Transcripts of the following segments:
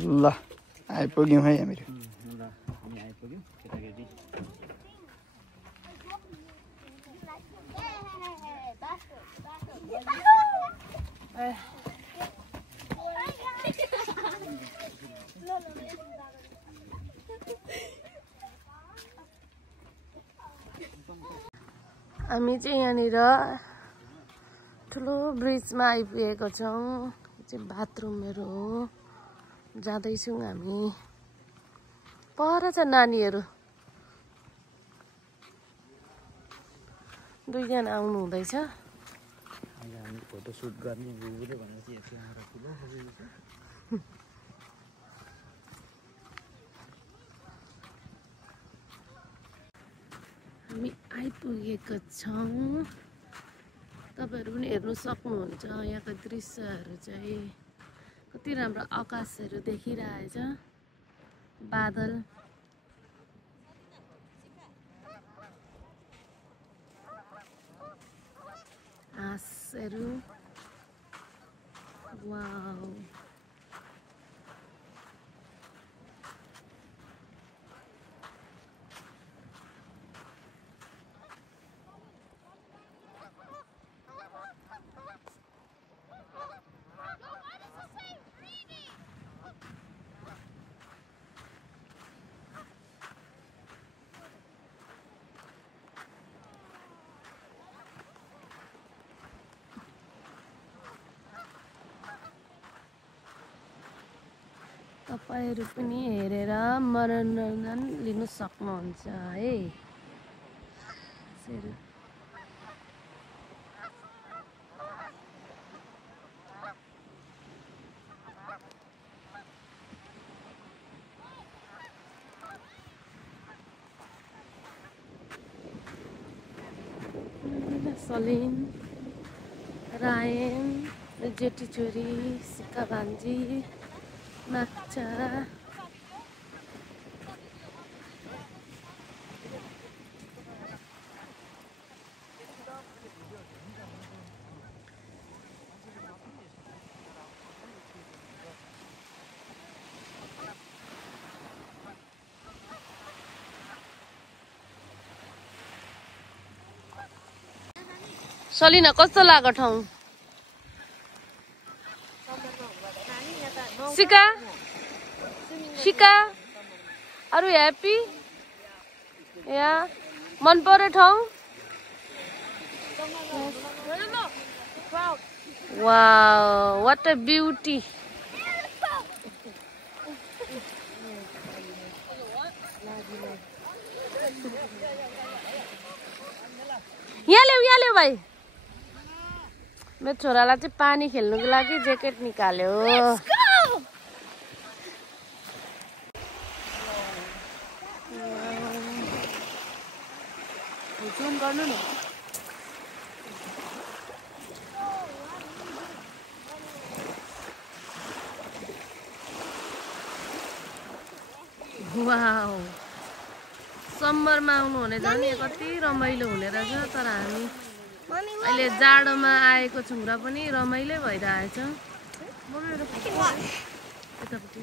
ल आइपुग्यौँ है हामीहरू हामी चाहिँ यहाँनिर ठुलो ब्रिजमा आइपुगेको छौँ। यो चाहिँ बाथरुमहरू हो। जाँदैछौँ हामी। पर छ नानीहरू दुईजना आउनु हुँदैछ। हामी फोटो सुट गर्ने बुबुले भनेर चाहिँ क्यामेरा ठुलो खोजेको छ। हामी आइपुगेको छौँ। तपाईहरु पनि हेर्नु सक्नुहुन्छ यहाँको दृश्यहरू चाहिँ कति राम्रो आकाशहरू देखिरहेछ। बादल आकाशहरू वाउ तपाईहरु पनि हेरेर मनोरञ्जन लिन सक्नुहुन्छ है। सलिन रायन जेठी छोरी सिक्का भान्जी माछा सलिना कस्तो लाग्यो ठाउँ? सिका सिका आर यू हैप्पी? या मन पर्यो ठाउँ? Wow what a beauty. यहाँ ल्याऊ भाइ। मेरो छोरालाई चाहिँ पानी खेल्नुको लागि ज्याकेट निकाल्यो। जुम गर्नु न। वाउ समरमा आउनु भने झन् कति रमाइलो हुने रहेछ। तर हामी अहिले जाडोमा आएको छौँ र पनि रमाइलो भइरहेछ। यतापट्टि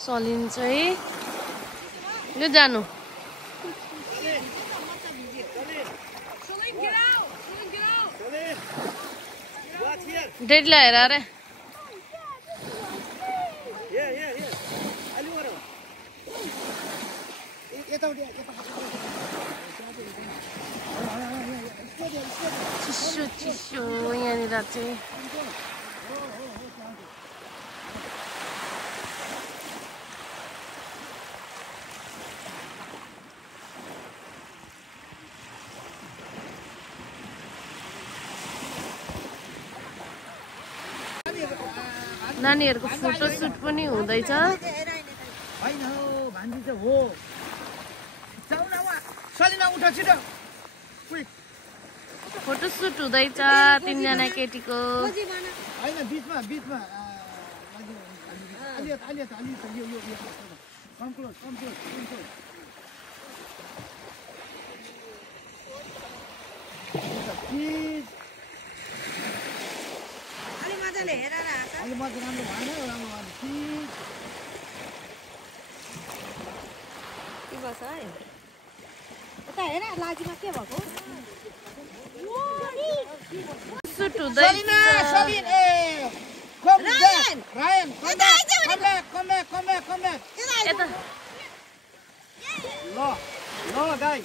सलिन चाहिँ यो जानु डेट ल्याएर अरे चिसो चिसो यहाँनिर चाहिँ नानीहरुको फोटो सुट पनि हुँदैछ। हैन हो भान्जी चाहिँ हो। जाऊ न वा सलिना उठ छिटो। क्विक फोटोसुट हुँदैछ तीनजना केटीको। होइन बीचमा बीचमा अलि अलि अलि यो कम क्लोज अलि मजाले हेरेर अलि मजा राम्रो भएन राम्रो के बस है यता हेर लाजीमा के भएको सुट हुँदैछ। ल गाई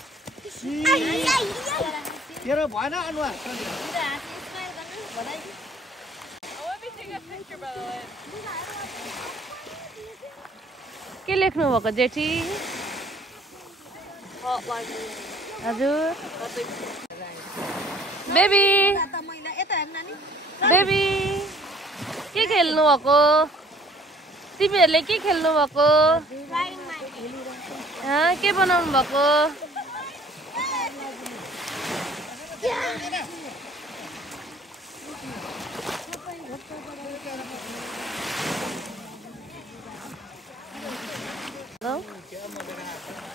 तेरो भएन अनुहार के लेख्नु भएको जेठी? हजुर बेबी बेबी के खेल्नु भएको? तिमीहरूले के खेल्नु भएको? के बनाउनु भएको?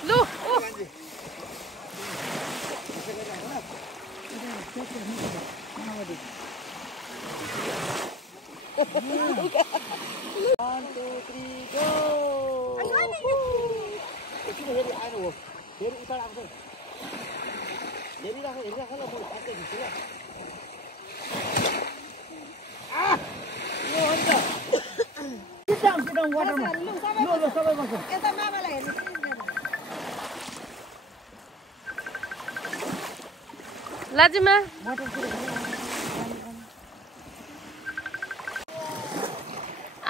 लु One, two, three, go! एकछिन हेरी आएर हो फेरि उता आउँछ हेरिराख ल म आजै भित्र ल यो हुन्छ सिट डाउन वाटरमा ल सबै बस्छ यता मामालाई हेर्नु लाजिमा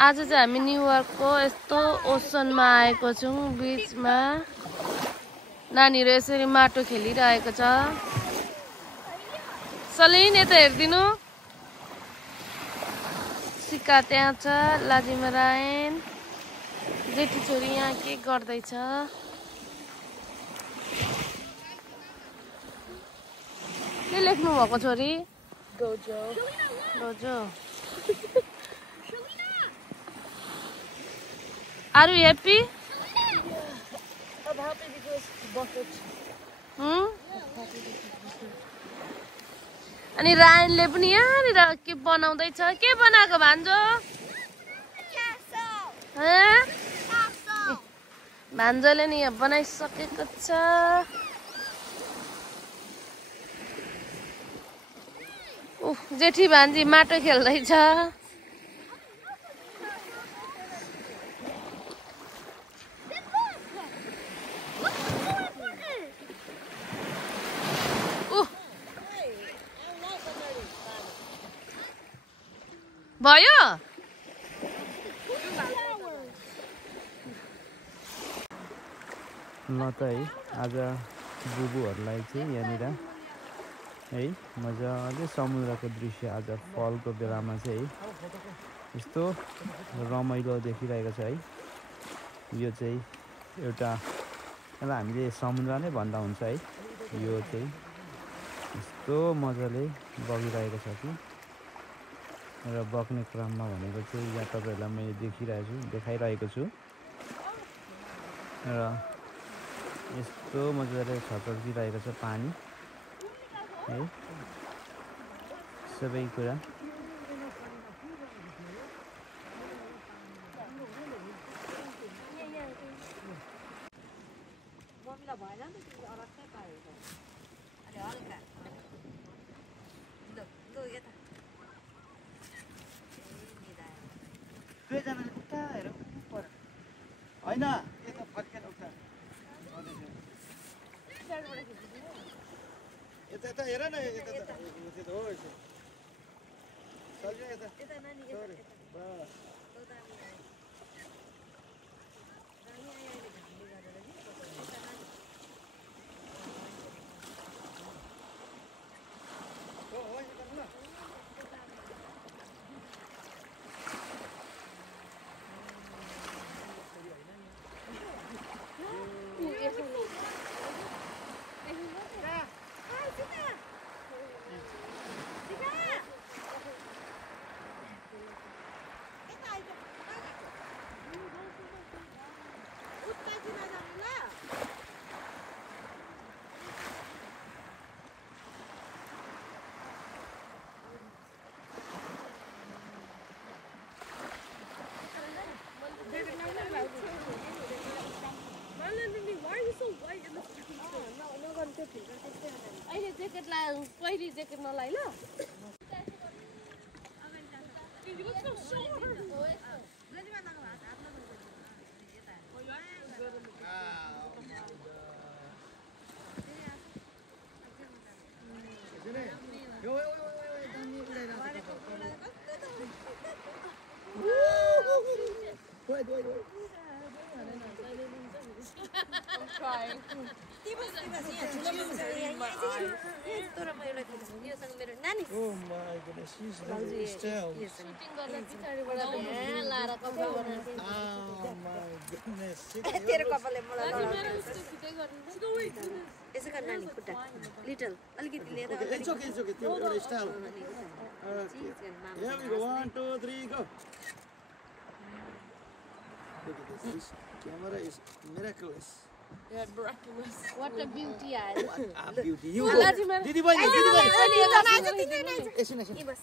आज चाहिँ हामी न्युयोर्कको यस्तो ओसनमा आएको छौँ। बीचमा नानीहरू यसरी माटो खेलिरहेको छ। सलिन यता हेरिदिनु। सिक्का त्यहाँ छ। लाजिमा रायन जेठी छोरी यहाँ के गर्दैछ? के लेख्नु भएको छोरी? Dojo dojo. Are you happy? I'm happy because bucket. अनि रायनले पनि यहाँनिर के बनाउँदैछ? के बनाएको भान्जो? भान्जोले नि यहाँ बनाइसकेको छ। जेठी भान्जी माटो खेल्दैछ। भयो ल त है आज बुबुहरूलाई चाहिँ यहाँनिर है मजाले समुद्रको दृश्य आज फलको बेलामा चाहिँ है यस्तो रमाइलो देखिरहेको छ है। यो चाहिँ एउटा यसलाई हामीले समुद्र नै भन्दा हुन्छ है। यो चाहिँ यस्तो मजाले बगिरहेको छ कि र बग्ने क्रममा भनेको चाहिँ यहाँ तपाईँहरूलाई मैले देखाइरहेको छु र यस्तो मजाले छचल्किरहेको छ पानी है सबै कुरा। दुईजना उता हेर होइन यता फर्केर उता यता हेर न यता हो पहिली ज्याकेट नलाइ ल Oh my goodness, she's lovely still. Shooting गर्दा पछाडिबाट लाएर कपडा बनाएको Oh my goodness. तेरो कपालले मलाई मेरो उस्तो छिटै गर्नु यसो गर्न नानी खुट्टा लिटल अलिकति लिएर It's okay, it's okay. It's style. Okay. Here we go. 1, 2, 3, go. Look at this. This camera is miraculous. What a beauty यार Ah, beauty. You go. Didi boy, Didi boy. तिमीलाई Yes, yes, yes. बस